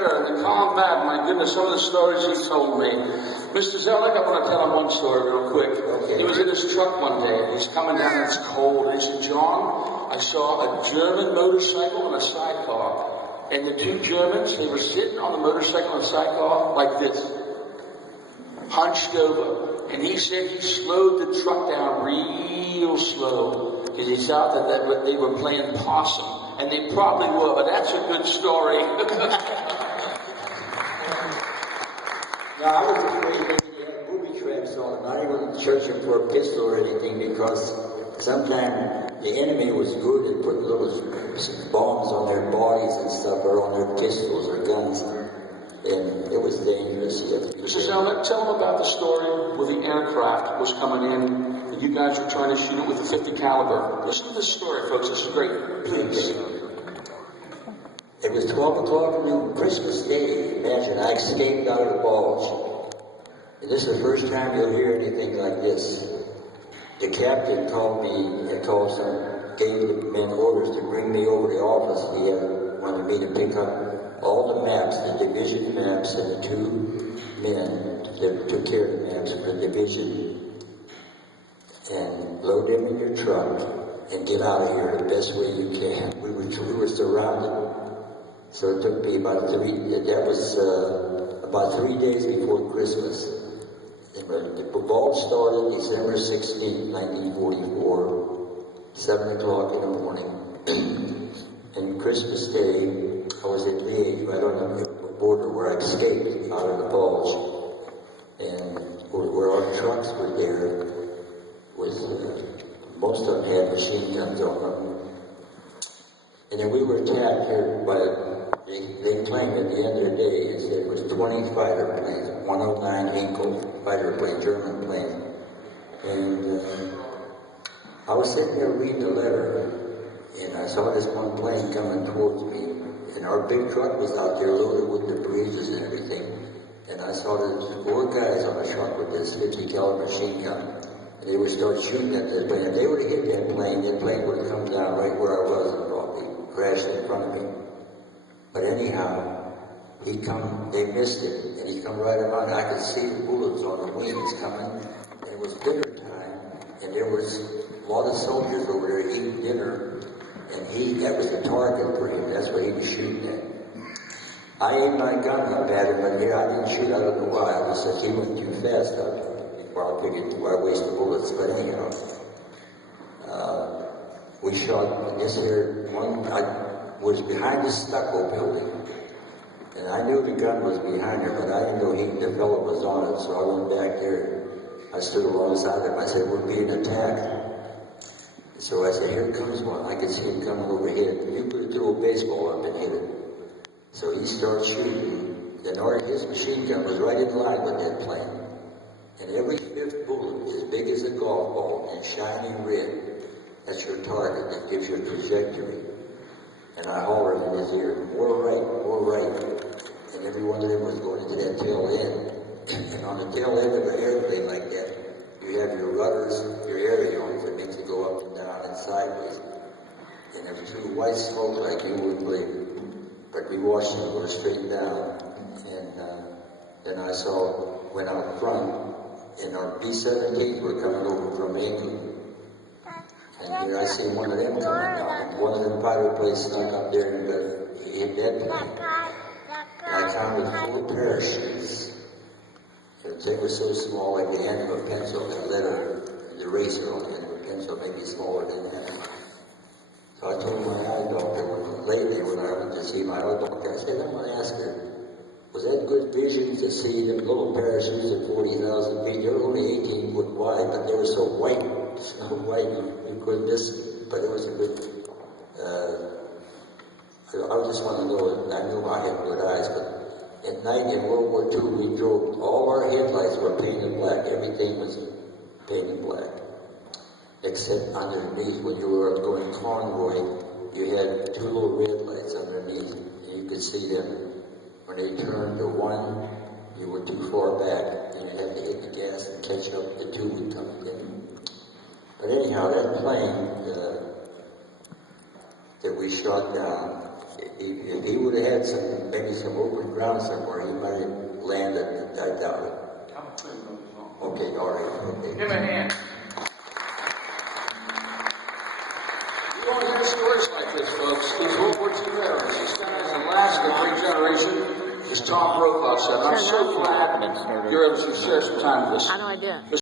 there and the calm back. My goodness, some of the stories he told me. Mr. Zelenak, I want to tell him one story real quick. Okay. He was in his truck one day, and he's coming down, and it's cold. And he said, John, I saw a German motorcycle and a sidecar. And the two Germans, they were sitting on the motorcycle and sidecar like this, hunched over. And he said he slowed the truck down real slow because he thought that they were playing possum. And they probably were, but that's a good story. No, I was afraid maybe you had booby traps on, not even searching for a pistol or anything, because sometimes the enemy was good at putting little bombs on their bodies and stuff, or on their pistols or guns, and it was dangerous. Mr. Zelenak, tell them about the story where the aircraft was coming in, and you guys were trying to shoot it with a 50 caliber. Listen to this story, folks. This is great. Please. It was 12 o'clock noon, Christmas Day. Imagine, I escaped out of the balls. And this is the first time you'll hear anything like this. The captain told me, gave the men orders to bring me over to the office. He wanted me to pick up all the maps, the division maps, and the two men that took care of the maps for the division. And load them in your truck and get out of here the best way you can. We were surrounded. So it took me about about 3 days before Christmas. The ball started December 16, 1944, 7 o'clock in the morning. And Christmas Day, I was at Liège, right on the border where I escaped out of the balls. And where our trucks were there, most of them had machine guns on them. And then we were attacked here by, they claimed at the end of the day, it said it was 20 fighter planes, 109 Eagle fighter plane, German plane. And I was sitting there reading the letter, and I saw this one plane coming towards me. And our big truck was out there loaded with the breezes and everything. And I saw there's 4 guys on the truck with this 50 caliber machine gun. And they would start shooting at this plane. If they would have hit that plane would have come down right where I was and probably crashed in front of me. But anyhow, they missed it, and he come right around. I could see the bullets on the wings coming, and it was dinner time, and there was a lot of soldiers over there eating dinner, and that was the target for him. That's what he was shooting at. I aimed my gun up at him, but I didn't shoot. I don't know why. I was just, he went too fast. I figured, why waste the bullets? But anyhow, we shot this here one. I was behind the stucco building, and I knew the gun was behind her, but I didn't know the fellow was on it, so I went back there. I stood alongside him. I said, we're being attacked. So I said, here comes one. I could see him coming over here. You could throw a baseball up and hit it. So he starts shooting, and his machine gun was right in line with that plane. And every 5th bullet, as big as a golf ball and shining red, that's your target. That gives you a trajectory. And I hollered in his ear, more right, more right. And every one of them was going into that tail end. And on the tail end of an airplane like that, you have your rudders, your ailerons that makes it go up and down and sideways. And there was 2 white smoke like you would believe. But we watched them go straight down. And then I went out front, and our B-17s were coming over from England. And here I see one of them coming down. One of them fighter planes snuck up there and hit that plane. And I counted 4 parachutes. And they were so small, like the end of a pencil, the letter, the eraser on the end of a pencil, maybe smaller than that. So I told my eye doctor lately when I went to see my eye doctor, I said, I'm going to ask her, was that good vision to see them little parachutes at 40,000 feet? They were only 18 foot wide, but they were so white, so white you couldn't miss it. But it was a good, I just want to know, I knew I had good eyes, but at night in World War II, we drove, all our headlights were painted black. Everything was painted black. Except underneath, when you were going convoy, you had 2 little red lights underneath, and you could see them. When they turned to one, you were too far back, and you'd have to hit the gas and catch up. The 2 would come in. But anyhow, that plane that we shot down, if he would have had maybe some open ground somewhere. He might have landed. I doubt it. Okay, all right, okay. Give him a hand. You always hear stories like this, folks. These World War II veterans. This guy is the last of a great generation, as Tom Brokaw said. I'm so glad you're able to share some time with us. How do I do it?